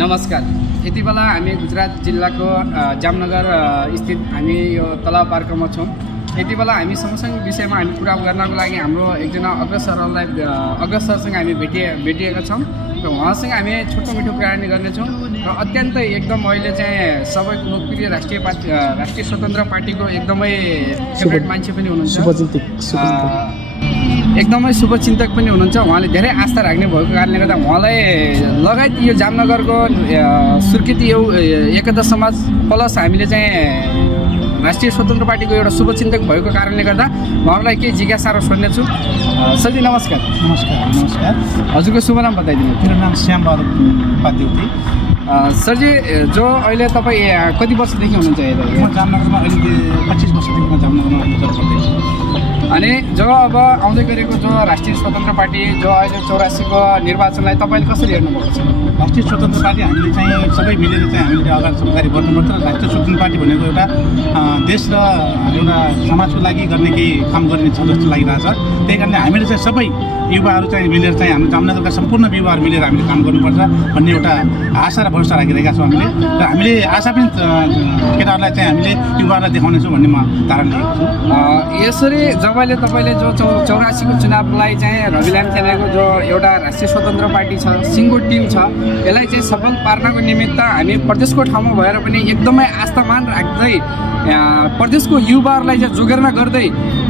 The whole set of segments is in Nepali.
नमस्कार। यति बेला हामी गुजरात जिल्लाको जामनगर स्थित हामी यो तलाव पार्कमा छौँ। यति बेला हामी सँगसँगै विषयमा हामी कुरा गर्नको लागि हाम्रो एकजना अग्रसरसँग हामी भेटिएका छौँ र उहाँसँग हामी छोटो मिठो कुराकानी गर्नेछौँ र अत्यन्तै एकदम अहिले चाहिँ सबैको लोकप्रिय राष्ट्रिय स्वतन्त्र पार्टीको एकदमै फेभरेट मान्छे पनि हुनुहुन्छ, एकदमै शुभचिन्तक पनि हुनुहुन्छ। उहाँले धेरै आस्था राख्ने भएको कारणले गर्दा उहाँलाई लगायत यो जामनगरको सुर्खेती एकता समाज प्लस हामीले चाहिँ राष्ट्रिय स्वतन्त्र पार्टीको एउटा शुभचिन्तक भएको कारणले गर्दा उहाँलाई केही जिज्ञासाहरू सोध्नेछु। सरजी नमस्कार। नमस्कार। हजुरको शुभ नाम बताइदिनु। मेरो नाम श्यामबहादुर पादेउती। सरजी जो अहिले तपाईँ कति वर्षदेखि हुनुहुन्छ यता? म जामनगरमा अहिले 25 वर्षदेखि म जामनगरमा जब गर्दैछु। अनि जो अब आउँदै गरेको जो राष्ट्रिय स्वतन्त्र पार्टी जो अहिले 84को निर्वाचनलाई तपाईँले कसरी हेर्नुभएको छ? राष्ट्रिय स्वतन्त्र पार्टी हामीले चाहिँ सबै मिलेर चाहिँ हामीले अगाडि अगाडि बढ्नुपर्छ र राष्ट्रिय स्वतन्त्र पार्टी भनेको एउटा देश र एउटा समाजको लागि गर्ने केही काम गर्ने छ जस्तो लागिरहेछ। त्यही कारणले हामीले चाहिँ सबै युवाहरू चाहिँ मिलेर चाहिँ हाम्रो जामनगरका सम्पूर्ण युवाहरू मिलेर हामीले काम गर्नुपर्छ भन्ने एउटा आशा र भरोसा राखिरहेका छौँ हामीले। र हामीले आशा पनि केटाहरूलाई चाहिँ हामीले युवाहरूलाई देखाउनेछौँ भन्ने म धारणा लिएको छु। यसरी तपाईँले जो 84को चुनावलाई चाहिँ रविलाम सेनाको जो एउटा राष्ट्रिय स्वतन्त्र पार्टी छ, सिङ्गो टिम छ, यसलाई चाहिँ सफल पार्नको निमित्त हामी प्रदेशको ठाउँमा भएर पनि एकदमै आस्थामान राख्दै प्रदेशको युवाहरूलाई चाहिँ जोगेर्ना गर्दै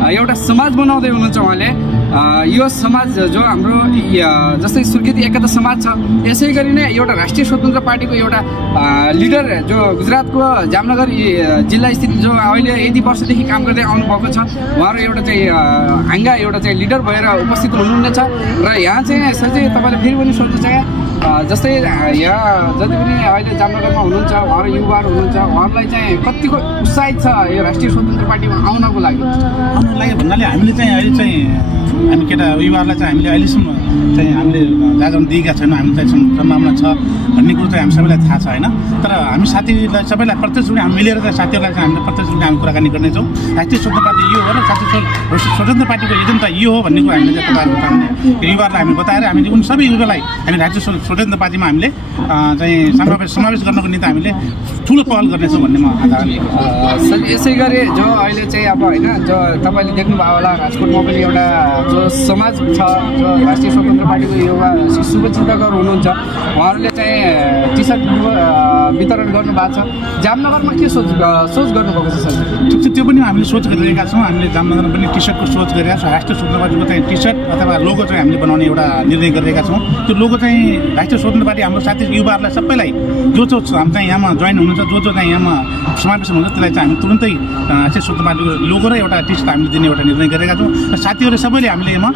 एउटा समाज बनाउँदै हुनुहुन्छ उहाँले। यो समाज जो हाम्रो जस्तै सुर्खेती एकता समाज छ, यसै गरी नै एउटा राष्ट्रिय स्वतन्त्र पार्टीको एउटा लिडर जो गुजरातको जामनगर जिल्ला स्थित जो अहिले यति वर्षदेखि काम गर्दै आउनुभएको छ, उहाँहरू एउटा चाहिँ हाङ्गा एउटा चाहिँ लिडर भएर उपस्थित हुनुहुनेछ। र यहाँ चाहिँ सर चाहिँ तपाईँले फेरि पनि सोध्नु चाहे जस्तै यहाँ जति पनि अहिले जामनगरमा हुनुहुन्छ उहाँहरू युवाहरू हुनुहुन्छ, उहाँहरूलाई चाहिँ कतिको उत्साहित छ यो राष्ट्रिय स्वतन्त्र पार्टीमा आउनको लागि भन्नाले हामीले चाहिँ अहिले चाहिँ हामी केटा युवाहरूलाई चाहिँ हामीले अहिलेसम्म चाहिँ हामीले जागरण दिएका छैनौँ। हामी चाहिँ सम्भावना छ भन्ने कुरो चाहिँ हामी सबैलाई थाहा छ होइन। तर हामी साथीलाई सबैलाई प्रत्यक्ष रूपले हामी मिलेर चाहिँ साथीहरूलाई चाहिँ हामीले प्रत्यक्ष रूपले हामी कुराकानी गर्नेछौँ। राष्ट्रिय स्वतन्त्र पार्टी यो हो र स्वतन्त्र पार्टीको एजेन्डा यो हो भन्ने कुरो हामीले चाहिँ तपाईँहरूको सामने युवाहरूलाई हामी बताएर हामीले उन सबै युवालाई हामी राष्ट्रिय स्वतन्त्र पार्टीमा हामीले चाहिँ समावेश गर्नको निम्ति हामीले ठुलो पहल गर्नेछौँ भन्ने म आधार लिएको छु। यसै गरी जो अहिले चाहिँ अब होइन जो तपाईँले देख्नुभयो होला राजकोटमा पनि एउटा जो समाज छ जो राष्ट्रिय स्वतन्त्र पार्टीको युवा शुभचिन्तकहरू हुनुहुन्छ, उहाँहरूले चाहिँ टी सर्ट वितरण गर्नुभएको छ। जामनगरमा के सोच गर्नुभएको छ सर? त्यो पनि हामीले सोच गरिरहेका छौँ। हामीले जामनगरमा पनि टी सर्टको सोच गरिरहेका छौँ। राष्ट्रिय स्वतन्त्र पार्टीको चाहिँ टी सर्ट अथवा लोगो चाहिँ हामीले बनाउने एउटा निर्णय गरिरहेका छौँ। त्यो लोगो चाहिँ राष्ट्रिय स्वतन्त्र पार्टी हाम्रो साथी युवाहरूलाई सबैलाई जो हामी चाहिँ यहाँमा जोइन हुनुहुन्छ, जो चाहिँ यहाँमा समावेश हुनुहुन्छ, त्यसलाई चाहिँ हामी तुरन्तै राष्ट्रिय स्वतन्त्र पार्टीको लोगो र एउटा टी सर्ट हामीले दिने एउटा निर्णय गरेका छौँ। र साथीहरू सबैले हामीले यसमा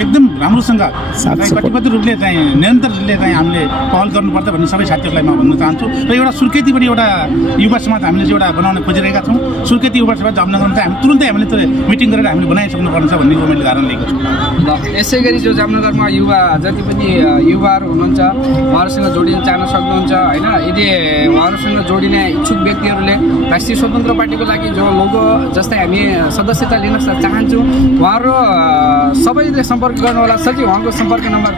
एकदम राम्रोसँग कटिबद्ध रूपले चाहिँ निरन्तर रूपले चाहिँ हामीले पहल गर्नुपर्छ भन्ने सबै साथीहरूलाई म भन्न चाहन्छु। र एउटा सुर्खेतीबाट एउटा युवा समाज हामीले चाहिँ एउटा बनाउन खोजिरहेका छौँ। सुर्खेती युवा समाज जामनगरमा चाहिँ हामी तुरन्तै हामीले त्यो मिटिङ गरेर हामीले बनाइसक्नुपर्छ भन्ने कुरो मैले धारणा लिएको छु। ल यसै गरी जो जामनगरमा युवा जति पनि युवाहरू हुनुहुन्छ उहाँहरूसँग जोडिन चाहन सक्नुहुन्छ होइन? यदि उहाँहरूसँग जोडिने इच्छुक व्यक्तिहरूले राष्ट्रिय स्वतन्त्र पार्टीको लागि जो लोगो जस्तै हामी सदस्यता लिन चाहन्छौँ, उहाँहरू सबैले सम्पर्क गर्नुहोला। सर चाहिँ उहाँको सम्पर्क नम्बर?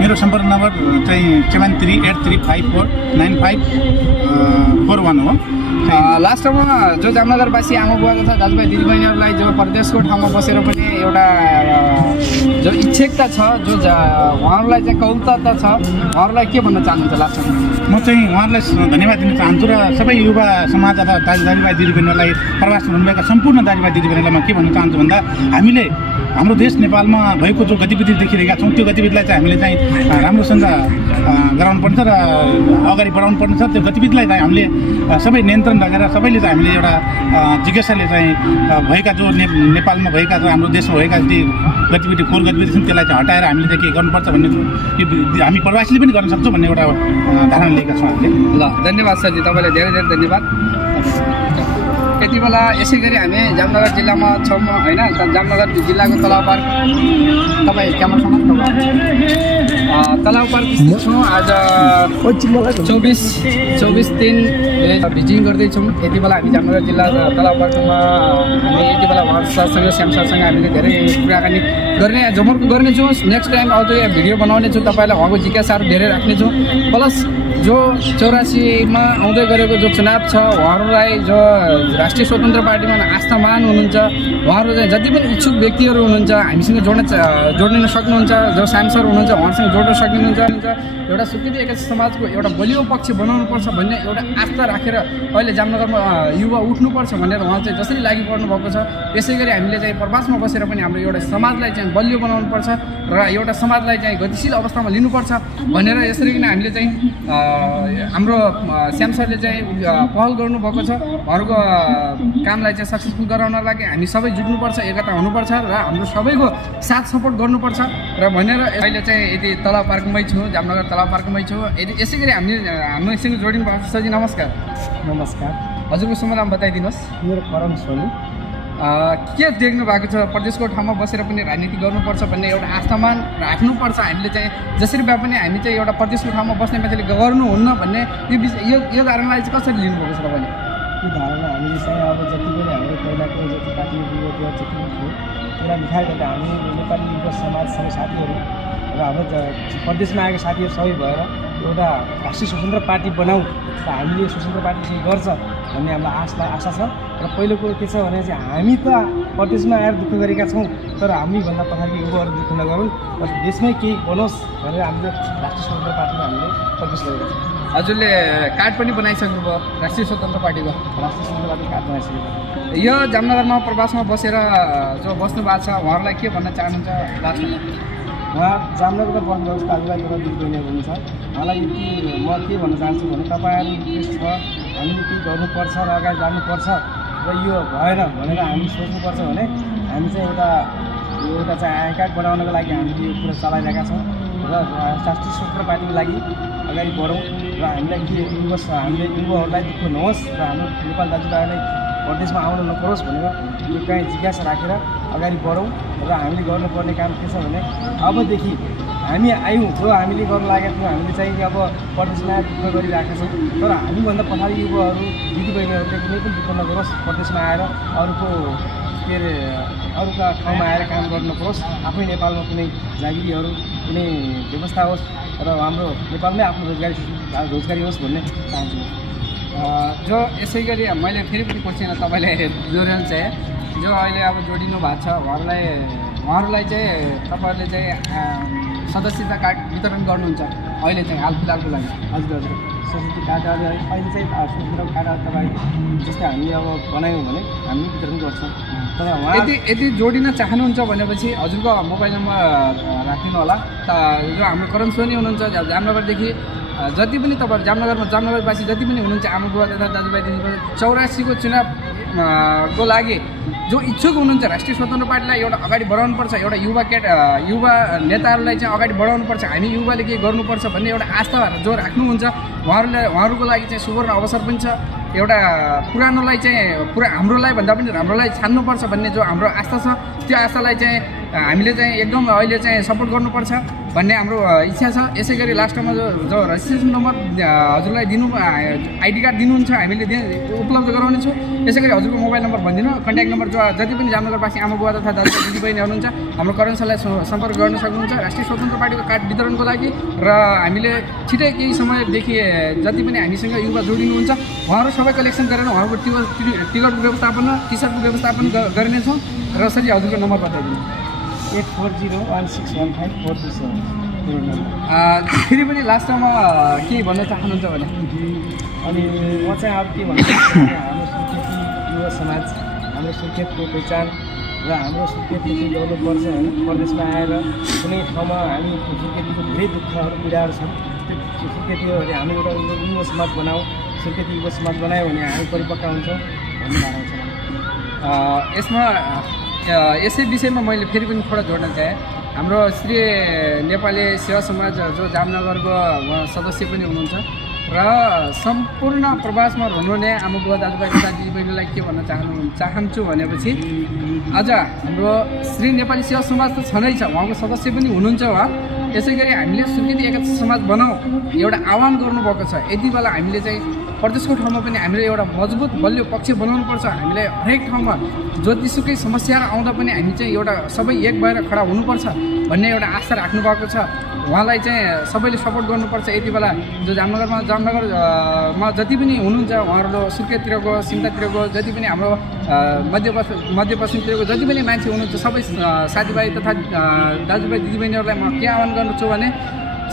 मेरो सम्पर्क नम्बर चाहिँ 7383549541 हो। लास्टमा जो जामनगरवासी आमा बुवा तथा दाजुभाइ दिदीबहिनीहरूलाई जो प्रदेशको ठाउँमा बसेर पनि एउटा जो इच्छुकता छ, जो उहाँहरूलाई चाहिँ कौलता छ, उहाँहरूलाई के भन्न चाहनुहुन्छ लास्टमा? म चाहिँ उहाँहरूलाई धन्यवाद दिन चाहन्छु र सबै युवा समाज अथवा दाजुभाइ दिदीबहिनीहरूलाई प्रवासमा हुनुभएका सम्पूर्ण दाजुभाइ दिदीबहिनीलाई म के भन्न चाहन्छु भन्दा हामीले हाम्रो देश नेपालमा भएको जो गतिविधि देखिरहेका छौँ त्यो गतिविधिलाई चाहिँ हामीले चाहिँ राम्रोसँग गराउनु पर्छ र अगाडि बढाउनु पर्ने छ। त्यो गतिविधिलाई चाहिँ हामीले सबै नियन्त्रण लगेर सबैले चाहिँ हामीले एउटा जिज्ञासाले चाहिँ भएका जो नेपालमा भएका जो हाम्रो देशमा भएका गतिविधि फोहोर गतिविधि छन् त्यसलाई चाहिँ हटाएर हामीले चाहिँ के गर्नुपर्छ भन्ने यो हामी प्रवासीले पनि गर्न सक्छौँ भन्ने एउटा धारणा लिएका छौँ हामीले। ल धन्यवाद सरजी, तपाईँलाई धेरै धेरै धन्यवाद। यति बेला यसै गरी हामी जामनगर जिल्लामा छौँ होइन? जामनगर जिल्लाको तलाव पार्क तपाईँ क्यामरासँग तलाव पार्क छौँ। आज 24/3 भिजिङ गर्दैछौँ। यति बेला हामी जामनगर जिल्ला तलाव पार्कमा हामी यति बेला उहाँ सरसँग श्याम सरसँग हामीले धेरै कुराकानी गर्ने जमर्को गर्नेछु। नेक्स्ट टाइम अझ भिडियो बनाउनेछु, तपाईँलाई उहाँको जिज्ञासाहरू धेरै राख्नेछु। प्लस जो 84मा आउँदै गरेको जो चुनाव छ उहाँहरूलाई जो राष्ट्रिय स्वतन्त्र पार्टीमा आस्थामान हुनुहुन्छ उहाँहरू चाहिँ जति पनि इच्छुक व्यक्तिहरू हुनुहुन्छ हामीसँग जोड्न सक्नुहुन्छ, जो सांसद हुनुहुन्छ उहाँसँग जोड्न सक्नुहुन्छ। एउटा स्वीकृति एकासी समाजको एउटा बलियो पक्ष बनाउनुपर्छ भन्ने एउटा आस्था राखेर अहिले जामनगरमा युवा उठ्नुपर्छ भनेर उहाँ चाहिँ जसरी लागि पर्नु भएको छ। त्यसै गरी हामीले चाहिँ प्रवासमा बसेर पनि हाम्रो एउटा समाजलाई चाहिँ बलियो बनाउनुपर्छ र एउटा समाजलाई चाहिँ गतिशील अवस्थामा लिनुपर्छ भनेर यसरी किन हामीले चाहिँ हाम्रो श्याम सरले चाहिँ पहल गर्नुभएको छ। उहाँहरूको कामलाई चाहिँ सक्सेसफुल गराउन लागि हामी सबै जुट्नुपर्छ, एकता हुनुपर्छ र हाम्रो सबैको साथ सपोर्ट गर्नुपर्छ र भनेर अहिले चाहिँ यदि तलाब पार्कमै छु, जामनगर तलाब पार्कमै छु। यदि यसै गरी हामीसँग जोडिनु भएको छ। सरजी नमस्कार। नमस्कार। हजुरको शुभ नाम बताइदिनुहोस्। मेरो करण सोनी। के देख्नु भएको छ प्रदेशको ठाउँमा बसेर पनि राजनीति गर्नुपर्छ भन्ने एउटा आस्थामान राख्नुपर्छ हामीले चाहिँ जसरी भए पनि हामी चाहिँ एउटा प्रदेशको ठाउँमा बस्ने मान्छेले गर्नुहुन्न भन्ने यो धारणालाई चाहिँ कसरी लिनुभएको छ तपाईँले? यो धारणा हामीले चाहिँ अब जति पनि हाम्रो पहिलाको जति पार्टी विरोध जति पनि थियो त्यसलाई मिठाई गरेर हामी नेपाली युवा समाजसँग साथीहरू र हाम्रो प्रदेशमा आएको साथीहरू सबै भएर एउटा राष्ट्रिय स्वतन्त्र पार्टी बनाऊ र हामीले स्वतन्त्र पार्टी चाहिँ गर्छ भन्ने हाम्रो आशा छ। र पहिलो कुरो के छ भने चाहिँ हामी त प्रदेशमा आएर दुःख गरेका छौँ, तर हामीभन्दा पछाडि युवाहरू दुःख नगरौँ र देशमै केही बनोस् भनेर हामीले राष्ट्रिय स्वतन्त्र पार्टीमा हामीले प्रवेश गरेका छौँ। हजुरले कार्ड पनि बनाइसक्नुभयो राष्ट्रिय स्वतन्त्र पार्टीको? राष्ट्रिय स्वतन्त्र पार्टी कार्ड बनाइसकेको। यो जामनगरमा प्रवासमा बसेर जो बस्नु भएको छ उहाँहरूलाई के भन्न चाहनुहुन्छ लास्टमा? उहाँ जामनगरमा बस्नुभएको दाजुभाइ तथा दिदीबहिनीहरू हुनुहुन्छ, उहाँलाई यति म के भन्न चाहन्छु भने तपाईँहरू रिक्वेस्ट छ हामीले केही गर्नुपर्छ र अगाडि जानुपर्छ र यो भएन भनेर हामी सोच्नुपर्छ भने हामी चाहिँ एउटा चाहिँ आई कार्ड बनाउनको लागि हामीले यो कुरा चलाइरहेका छौँ र राष्ट्रिय स्वतन्त्र पार्टीको लागि अगाडि बढौँ र हामीलाई के हामीले युवाहरूलाई दुःख नहोस् र हाम्रो नेपाल दाजुभाइलाई प्रदेशमा आउन नपरोस् भनेर यो कहीँ जिज्ञासा राखेर अगाडि बढौँ र हामीले गर्नुपर्ने काम के छ भने अबदेखि हामी आयौँ जो हामीले गर्नु लागेको थियौँ हामीले चाहिँ अब प्रदेशमा दुःख गरिरहेका छौँ, तर हामीभन्दा पछाडि युवाहरू दिदीबहिनीहरूले कुनै पनि दुःख नगरोस्, प्रदेशमा आएर अरूको के अरे अरूका ठाउँमा आएर काम गर्नु नपरोस्, आफै नेपालमा कुनै जागिरीहरू कुनै व्यवस्था होस् र हाम्रो नेपालमै आफ्नो रोजगारी होस् भन्ने चाहन्छु। जो यसै गरी मैले फेरि पनि क्वेसन तपाईँलाई जोड्न चाहेँ, जो अहिले अब जोडिनु भएको छ उहाँहरूलाई चाहिँ तपाईँहरूले चाहिँ सदस्यता कार्ड वितरण गर्नुहुन्छ अहिले चाहिँ हाल फिलहालको लागि? हजुर सदस्यता कार्ड अहिले चाहिँ स्वतन्त्र कार्ड तपाईँ जस्तै हामी अब बनायौँ भने हामी वितरण गर्छौँ। तर यदि जोडिन चाहनुहुन्छ भनेपछि हजुरको मोबाइल नम्बर राखिदिनु होला। जो हाम्रो करण सोनी हुनुहुन्छ जामनगरदेखि जति पनि तपाईँहरू जामनगरवासी जति पनि हुनुहुन्छ आमा बुवा तथा दाजुभाइ दिदीबहिनी 84को चुनावको लागि जो इच्छुक हुनुहुन्छ राष्ट्रिय स्वतन्त्र पार्टीलाई एउटा अगाडि बढाउनुपर्छ, एउटा युवा नेताहरूलाई चाहिँ अगाडि बढाउनुपर्छ, हामी युवाले के गर्नुपर्छ भन्ने एउटा आस्था जो राख्नुहुन्छ उहाँहरूको लागि चाहिँ सुवर्ण अवसर पनि छ। एउटा पुरानोलाई चाहिँ हाम्रोलाई भन्दा पनि राम्रोलाई छान्नुपर्छ भन्ने जो हाम्रो आस्था छ त्यो आस्थालाई चाहिँ हामीले चाहिँ एकदम अहिले चाहिँ सपोर्ट गर्नुपर्छ भन्ने हाम्रो इच्छा छ। यसै गरी लास्टमा जो रजिस्ट्रेसन नम्बर हजुरलाई आइडी कार्ड दिनुहुन्छ हामीले उपलब्ध गराउनेछौँ। यसै गरी हजुरको मोबाइल नम्बर भनिदिनु, कन्ट्याक्ट नम्बर जो जति पनि जामनगरवासी आमा बुवा तथा दाजुभाइ दिदीबहिनी हुनुहुन्छ हाम्रो करण सरलाई सम्पर्क गर्न सक्नुहुन्छ राष्ट्रिय स्वतन्त्र पार्टीको कार्ड वितरणको लागि। र हामीले छिटै केही समयदेखि जति पनि हामीसँग युवा जोडिनुहुन्छ उहाँहरू सबै कलेक्सन गरेर उहाँहरूको टिकटको व्यवस्थापन टी सर्टको व्यवस्थापन गरिनेछौँ। र यसरी हजुरको नम्बर बताइदिनु। 8401615427 फेरि पनि लास्टमा के भन्न चाहनुहुन्छ भने? अनि म चाहिँ अब के भन्नु चाहन्छु हाम्रो सुर्खेती युवा समाज हाम्रो सुर्खेतको पहिचान र हाम्रो सुर्खेतले के गर्नुपर्छ होइन, प्रदेशमा आएर कुनै ठाउँमा हामी सुर्खेतीको धेरै दुःखहरू पीडाहरू छन्, त्यो सुर्खेतीहरूले हामी एउटा युवा समाज बनाऊ, सुर्खेती युवा समाज बनायो भने हामी परिपक्व हुन्छौँ भन्ने धारणा छ। यसमा यसै विषयमा मैले फेरि पनि थोडा जोड्न चाहेँ। हाम्रो श्री नेपाली सेवा समाज जो जामनगरको सदस्य पनि हुनुहुन्छ र सम्पूर्ण प्रवासमा हुनुहुने आमा बुवा दाजुभाइ तथा दिदीबहिनीलाई के भन्न चाहन्छु भनेपछि आज हाम्रो श्री नेपाली सेवा समाज त छँदै छ, उहाँको सदस्य पनि हुनुहुन्छ उहाँ। यसै गरी हामीले स्वीकृति एकता समाज बनाऊ एउटा आह्वान गर्नुभएको छ। यति बेला हामीले चाहिँ प्रदेशको ठाउँमा पनि हामीले एउटा मजबुत बलियो पक्ष बनाउनुपर्छ। हामीलाई हरेक ठाउँमा जतिसुकै समस्याहरू आउँदा पनि हामी चाहिँ एउटा सबै एक भएर खडा हुनुपर्छ भन्ने एउटा आशा राख्नु भएको छ। उहाँलाई चाहिँ सबैले सपोर्ट गर्नुपर्छ। यति बेला जो जामनगरमा जति पनि हुनुहुन्छ उहाँहरू सुर्खेततिरको सिमतातिरको जति पनि हाम्रो मध्यपश्चिमतिरको जति पनि मान्छे हुनुहुन्छ सबै साथीभाइ तथा दाजुभाइ दिदीबहिनीहरूलाई म के आह्वान गर्छु भने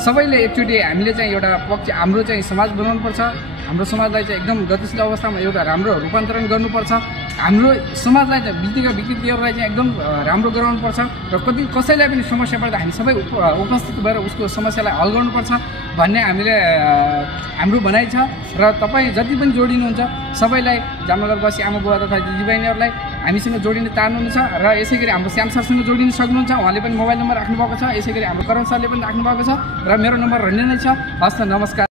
सबैले एकचोटि हामीले चाहिँ एउटा पक्ष हाम्रो चाहिँ समाज बनाउनुपर्छ। हाम्रो समाजलाई चाहिँ एकदम गतिशील अवस्थामा एउटा राम्रो रूपान्तरण गर्नुपर्छ। हाम्रो समाजलाई चाहिँ विकृतिहरूलाई चाहिँ एकदम राम्रो गराउनुपर्छ र कसैलाई पनि समस्या पर्दा हामी सबै उपस्थित भएर उसको समस्यालाई हल गर्नुपर्छ भन्ने हामीले हाम्रो भनाइ छ। र तपाईँ जति पनि जोडिनुहुन्छ सबैलाई जामनगरवासी आमा बुवा तथा दिदीबहिनीहरूलाई हामीसँग जोडिन चाहनुहुन्छ र यसै गरी हाम्रो श्याम सरसँग जोडिन सक्नुहुन्छ। उहाँले पनि मोबाइल नम्बर राख्नुभएको छ। यसै गरी हाम्रो करण सरले पनि राख्नुभएको छ र मेरो नम्बर रन्जन नै छ। हस् त, नमस्कार।